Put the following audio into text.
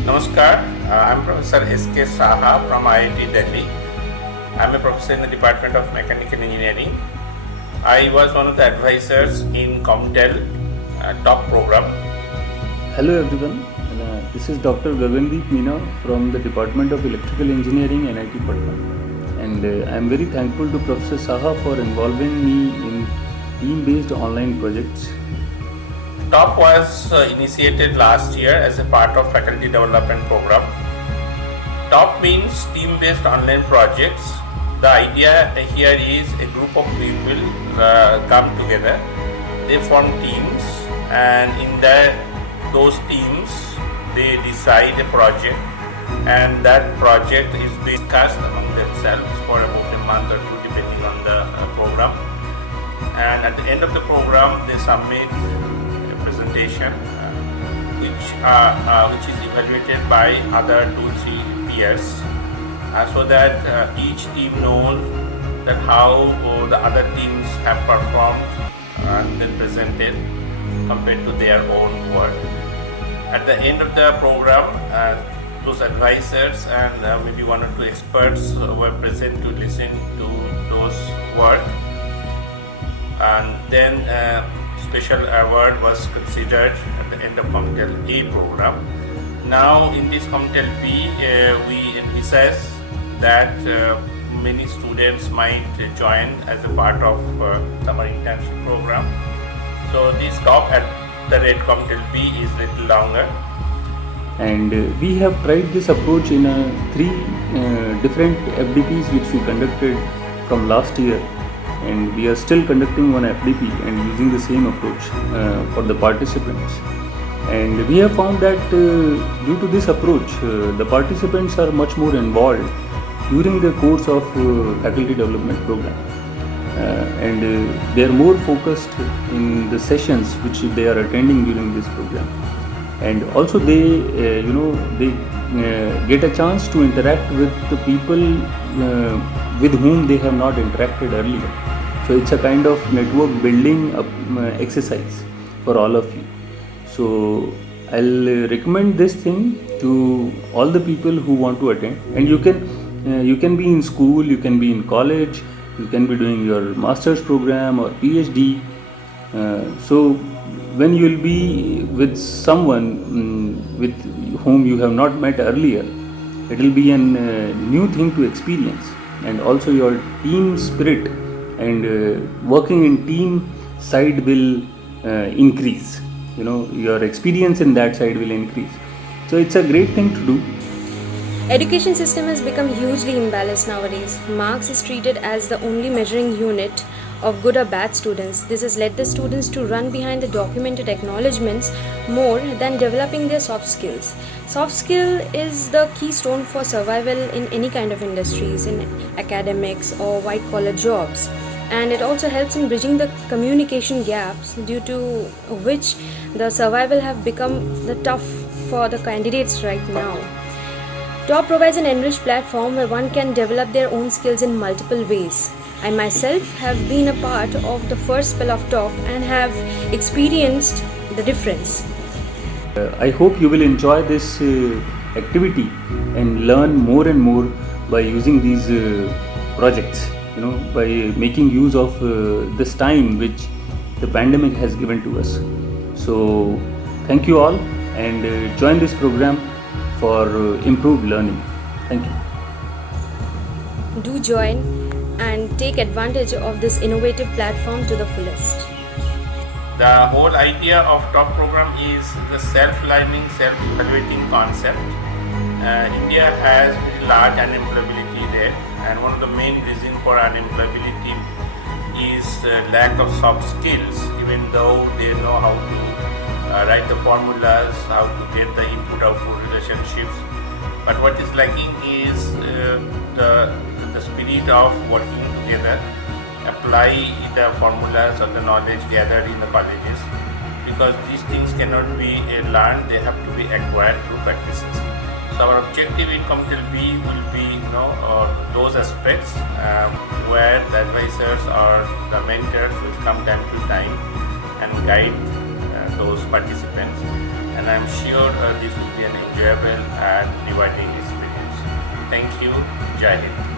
Namaskar, I'm Professor S.K. Saha from IIT Delhi. I'm a professor in the Department of Mechanical Engineering. I was one of the advisors in Comtel TOP program. Hello everyone, this is Dr. Gagandeep Meena from the Department of Electrical Engineering, NIT Patna. And I am very thankful to Professor Saha for involving me in team-based online projects. TOP was initiated last year as a part of faculty development program. TOP means team-based online projects. The idea here is a group of people come together, they form teams, and in those teams they decide a project, and that project is discussed among themselves for about a month or two depending on the program, and at the end of the program they submit presentation which is evaluated by other 2-3 peers so that each team knows that how the other teams have performed and then presented compared to their own work. At the end of the program, those advisors and maybe 1 or 2 experts were present to listen to those work, and then special award was considered at the end of Comtel.A program. Now in this Comtel.B, we envisage that many students might join as a part of summer internship program. So this TOP at the rate Comtel.B is little longer. And we have tried this approach in 3 different FDPs which we conducted from last year. And we are still conducting one FDP and using the same approach for the participants. And we have found that due to this approach, the participants are much more involved during the course of faculty development program. And they are more focused in the sessions which they are attending during this program. And also they get a chance to interact with the people with whom they have not interacted earlier. So it's a kind of network building exercise for all of you. So I'll recommend this thing to all the people who want to attend. And you can be in school, you can be in college, you can be doing your master's program or PhD. So when you will be with someone with whom you have not met earlier, it will be a new thing to experience, and also your team spirit and working in team side will increase. Your experience in that side will increase. So it's a great thing to do. Education system has become hugely imbalanced nowadays. Marks is treated as the only measuring unit of good or bad students. This has led the students to run behind the documented acknowledgements more than developing their soft skills. Soft skill is the keystone for survival in any kind of industries, in academics or white collar jobs. And it also helps in bridging the communication gaps, due to which the survival have become the tough for the candidates right now. TOP provides an enriched platform where one can develop their own skills in multiple ways. I myself have been a part of the first spell of TOP and have experienced the difference. I hope you will enjoy this activity and learn more and more by using these projects, by making use of this time which the pandemic has given to us. So thank you all, and join this program for improved learning. Thank you. Do join and take advantage of this innovative platform to the fullest. The whole idea of TOP program is the self-learning, self-evaluating concept. India has very large unemployability rate, and one of the main reasons for unemployability is lack of soft skills, even though they know how to write the formulas, how to get the input-output relationships. But what is lacking is the spirit of working together, apply the formulas or the knowledge gathered in the colleges, because these things cannot be learned, they have to be acquired through practices. So our objective in Comtel.B will be those aspects where the advisors or the mentors will come time to time and guide those participants. and I'm sure this will be an enjoyable and rewarding experience. Thank you. Jai Hind.